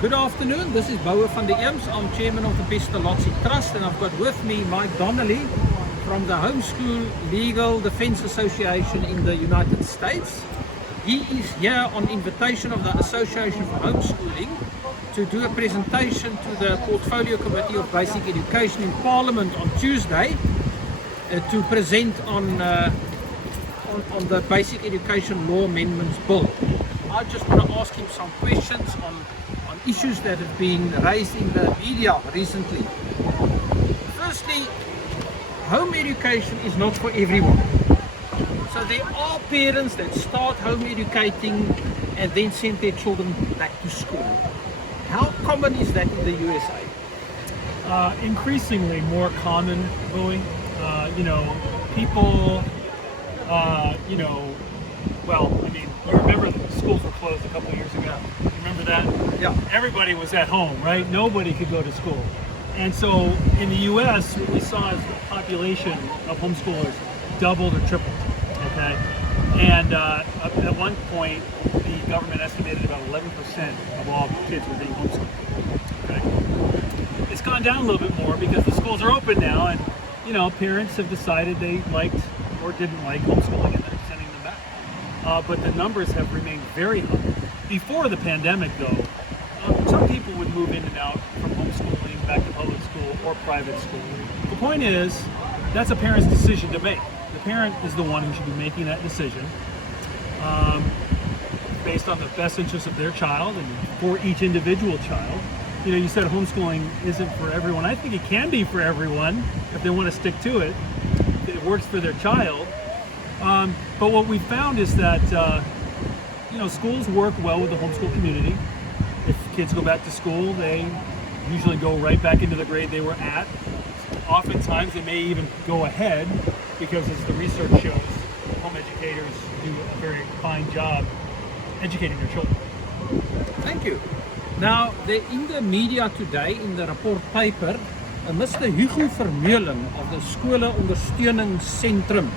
Good afternoon, this is Bouwer van der Eems. I'm chairman of the Pestalozzi Trust, and I've got with me Mike Donnelly from the Homeschool Legal Defense Association in the United States. He is here on invitation of the Association for Homeschooling to do a presentation to the Portfolio Committee of Basic Education in Parliament on Tuesday to present on the Basic Education Law Amendments Bill. I just want to ask him some questions on issues that have been raised in the media recently. Firstly, home education is not for everyone. So there are parents that start home educating and then send their children back to school. How common is that in the USA? Increasingly more common, Bowie. People, you remember the schools were closed a couple of years ago. Remember that? Yeah. Everybody was at home, right? Nobody could go to school. And so in the US, what we saw is the population of homeschoolers doubled or tripled, okay? And at one point, the government estimated about 11% of all kids were being homeschooled, okay? It's gone down a little bit more because the schools are open now, and parents have decided they liked or didn't like homeschooling and they're sending them back. But the numbers have remained very high. Before the pandemic, though, some people would move in and out from homeschooling back to public school or private school. The point is, that's a parent's decision to make. The parent is the one who should be making that decision based on the best interest of their child and for each individual child. You said homeschooling isn't for everyone. I think it can be for everyone if they want to stick to it. It works for their child. But what we found is that schools work well with the homeschool community. If kids go back to school, they usually go right back into the grade they were at. Oftentimes they may even go ahead because, as the research shows, home educators do a very fine job educating their children. Thank you. Now, in the media today, in the Rapport paper, Mr. Hugo Vermeulen of the Skole OndersteuningSentrum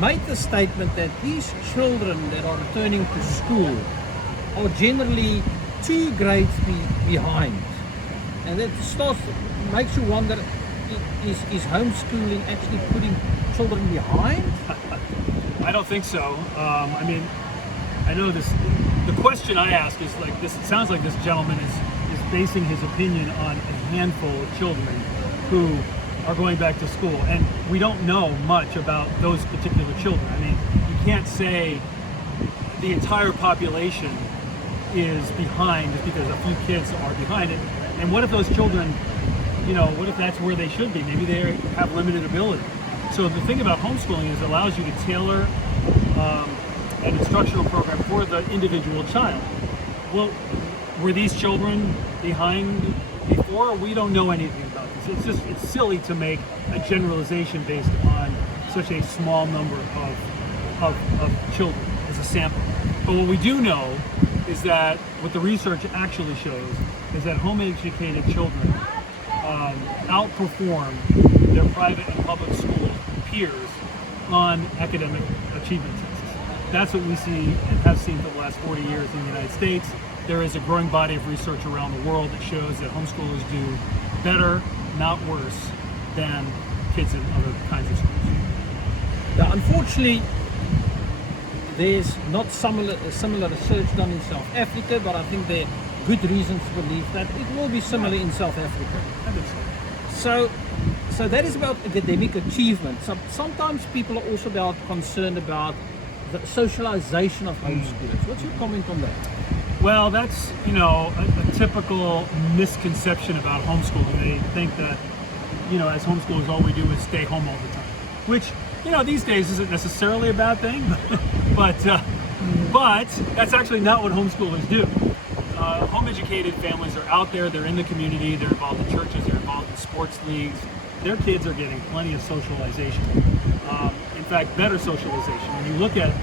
made the statement that these children that are returning to school are generally 2 grades behind. And that makes you wonder, is homeschooling actually putting children behind? I don't think so. I know this. The question I ask is like this. It sounds like this gentleman is basing his opinion on a handful of children who are going back to school, and we don't know much about those particular children. You can't say the entire population is behind just because a few kids are behind it. And what if those children, what if that's where they should be? Maybe they have limited ability. So the thing about homeschooling is it allows you to tailor an instructional program for the individual child. Well, were these children behind before? We don't know anything about this. It's silly to make a generalization based on such a small number of children as a sample. But what we do know is that what the research actually shows is that home-educated children outperform their private and public school peers on academic achievement tests. That's what we see and have seen for the last 40 years in the United States. There is a growing body of research around the world that shows that homeschoolers do better, not worse, than kids in other kinds of schools. Now, unfortunately, there's not similar research done in South Africa, but I think there are good reasons to believe that it will be similar in South Africa. I think so. So that is about academic achievement. Sometimes people are also concerned about the socialization of homeschoolers. What's your comment on that? Well, that's a typical misconception about homeschooling. They think that as homeschoolers all we do is stay home all the time, which these days isn't necessarily a bad thing, but that's actually not what homeschoolers do. Home-educated families are out there, they're in the community, they're involved in churches, they're involved in sports leagues. Their kids are getting plenty of socialization. In fact, better socialization. When you look at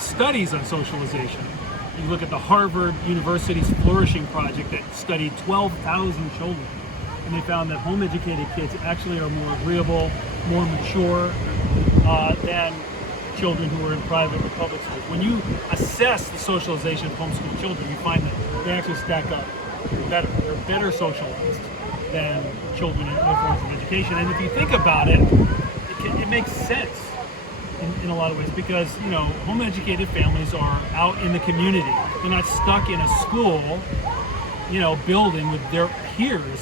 studies on socialization, you look at the Harvard University's Flourishing Project that studied 12,000 children, and they found that home-educated kids actually are more agreeable, more mature than children who are in private or public schools. When you assess the socialization of homeschool children, you find that they actually stack up better. They're better socialized than children in other forms of education. And if you think about it, it makes sense in a lot of ways, because home educated families are out in the community. They're not stuck in a school, building with their peers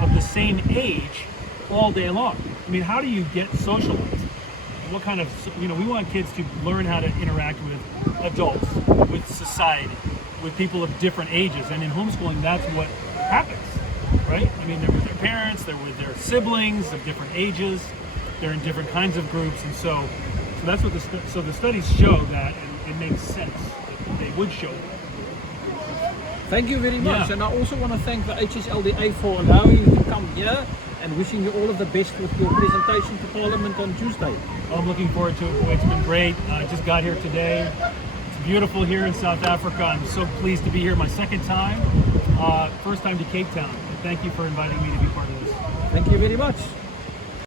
of the same age all day long. I mean, how do you get socialized? What kind of, we want kids to learn how to interact with adults, with society, with people of different ages. And in homeschooling, that's what happens, right? I mean, they're with their parents, they're with their siblings of different ages, they're in different kinds of groups. And so that's what the studies show that, and it makes sense that they would show that. Thank you very much. Yeah. And I also want to thank the HSLDA for allowing you to come here and wishing you all of the best with your presentation to Parliament on Tuesday. I'm looking forward to it. It's been great. I just got here today. It's beautiful here in South Africa. I'm so pleased to be here. My second time, first time to Cape Town. Thank you for inviting me to be part of this. Thank you very much.